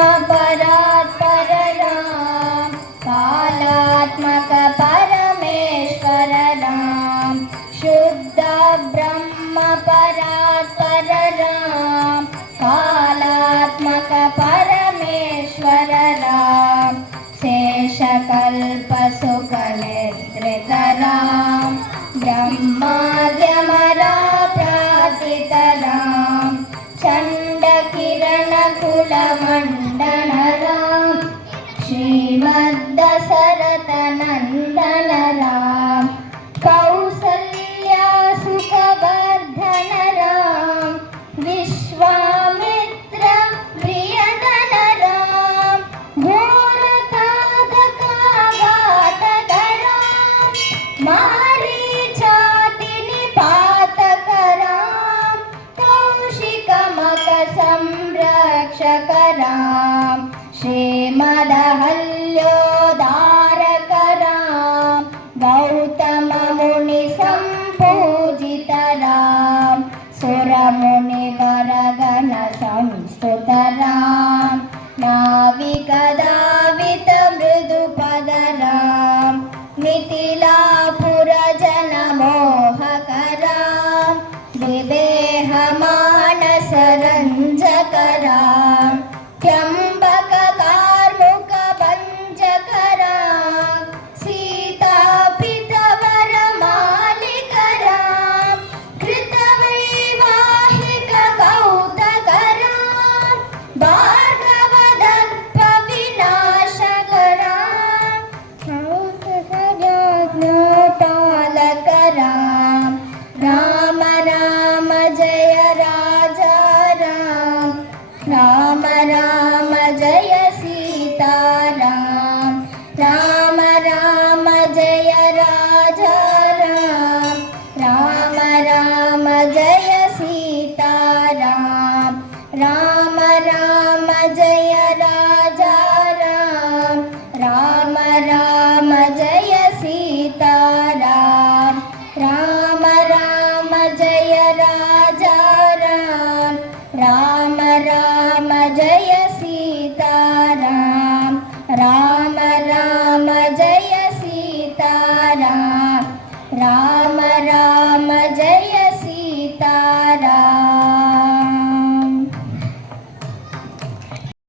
परात्पर राम, कालात्मक परमेश्वर राम, शुद्ध ब्रह्म परात्पर राम, कालात्मक परमेश्वर राम, शेषकल्प सुख निद्रित राम, ब्रह्माद्यमराप्रातित राम, चंड किरण कुल मंडन राम, श्रीमद्दशरथ नंदन राम, कौसल्या सुखवर्धन राम, विश्वामित्र प्रियदन राम, घोरतातक घातक राम, मारीचाति निपातक राम, कौशिकमक संरक्षक राम, श्रीमदहल्योद्धारक राम, गौतम मुनि संपूजित राम, सुरमुनि वरगण संस्तुत राम, नाविकदावित मृदुपद राम, मिथिलापुर जन मोहक राम, विदेह मानस रंजक राम, त्र्यंबक कार्मुक भंजक राम, सीतापित वर मालिक राम, कृतवैवाहिक कौतक राम, भार्गव दर्प विनाशक राम, पालक राम, राम राम जय राजा राम, राम राम जय सीता